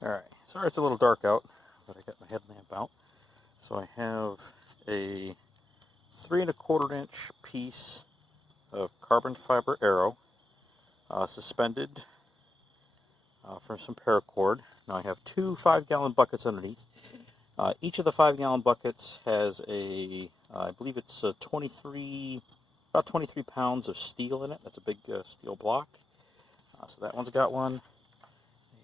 Alright, sorry it's a little dark out, but I got my headlamp out. So I have a 3 1/4 inch piece of carbon fiber arrow suspended from some paracord. Now I have two 5-gallon buckets underneath. Each of the 5-gallon buckets has a, I believe it's about 23 pounds of steel in it. That's a big steel block. So that one's got one,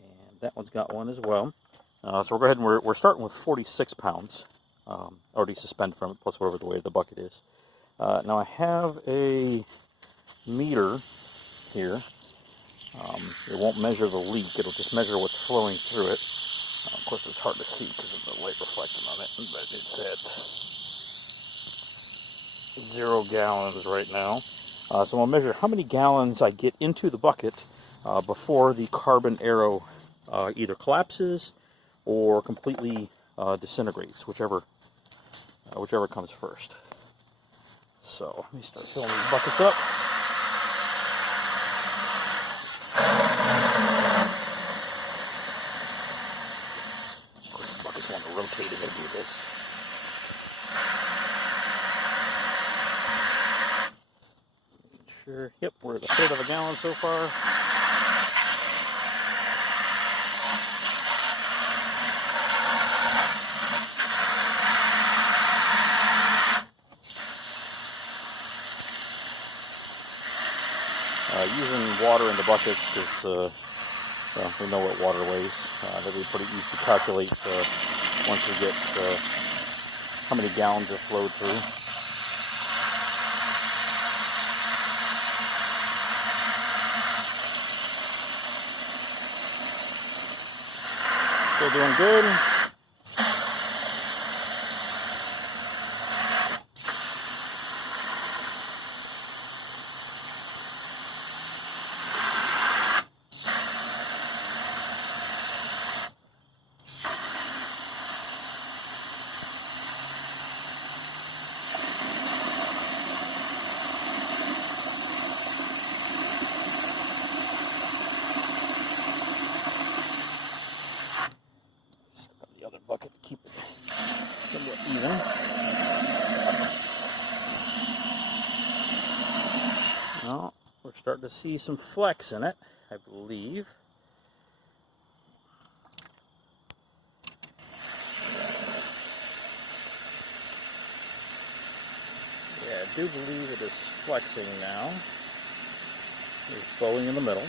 and that one's got one as well. So we'll go ahead and we're starting with 46 pounds already suspended from it, plus whatever the weight of the bucket is. Now I have a meter here. It won't measure the leak, it'll just measure what's flowing through it. Of course it's hard to see because of the light reflecting on it, but it's at 0 gallons right now. So I'll measure how many gallons I get into the bucket before the carbon arrow either collapses or completely disintegrates, whichever comes first. So let me start filling these buckets up. Of course, the buckets want to rotate as I do this. Sure. Yep, we're at 1/3 of a gallon so far. Using water in the buckets because we know what water weighs. That'll be pretty easy to calculate once we get how many gallons have flowed through. Still doing good. Bucket to keep it somewhat even. Well, we're starting to see some flecks in it, I believe. Yeah, I do believe it is flexing now. It's flowing in the middle.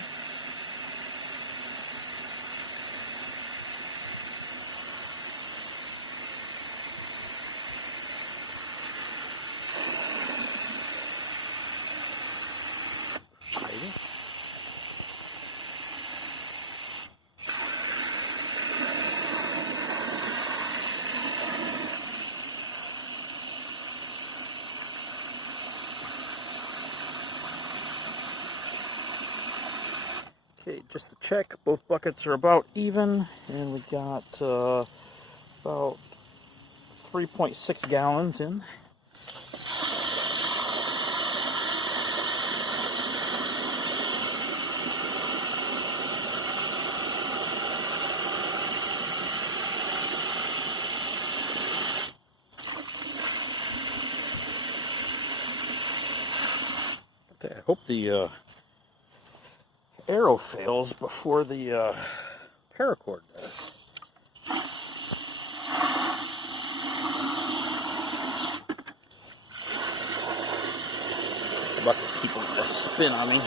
Okay, just to check, both buckets are about even, and we got about 3.6 gallons in. Okay, I hope the arrow fails before the paracord does. The buckets keep on to spin on me.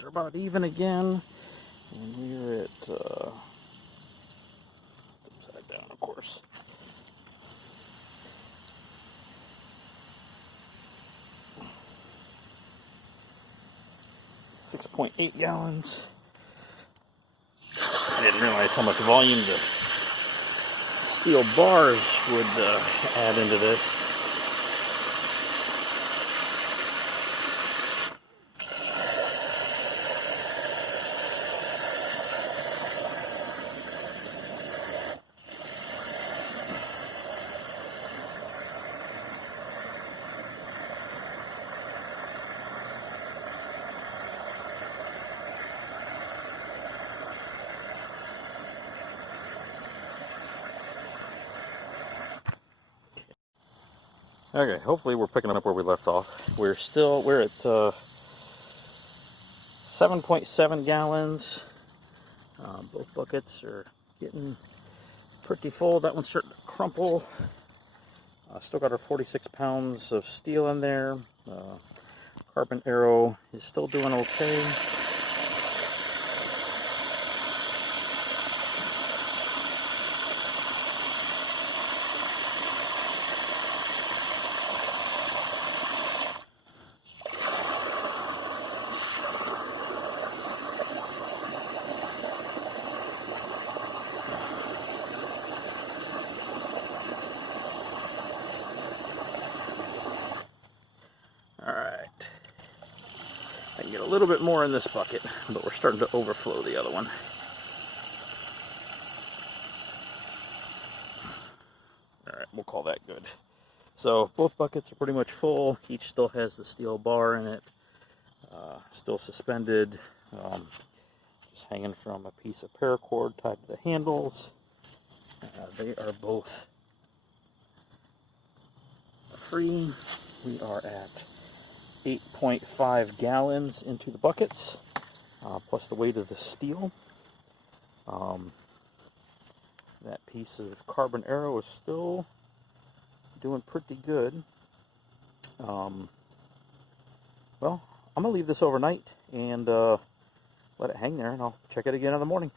buckets are about even again. And we're at, it's upside down, of course. .8 gallons. I didn't realize how much volume the steel bars would add into this. Okay, hopefully we're picking up where we left off. We're at 7.7 gallons. Both buckets are getting pretty full. That one's starting to crumple. Still got our 46 pounds of steel in there. Carbon arrow is still doing okay. Alright, I can get a little bit more in this bucket, but we're starting to overflow the other one. Alright, we'll call that good. So both buckets are pretty much full. Each still has the steel bar in it, still suspended, just hanging from a piece of paracord tied to the handles. They are both free. We are at 8.5 gallons into the buckets, plus the weight of the steel. That piece of carbon arrow is still doing pretty good. Well, I'm going to leave this overnight and let it hang there, and I'll check it again in the morning.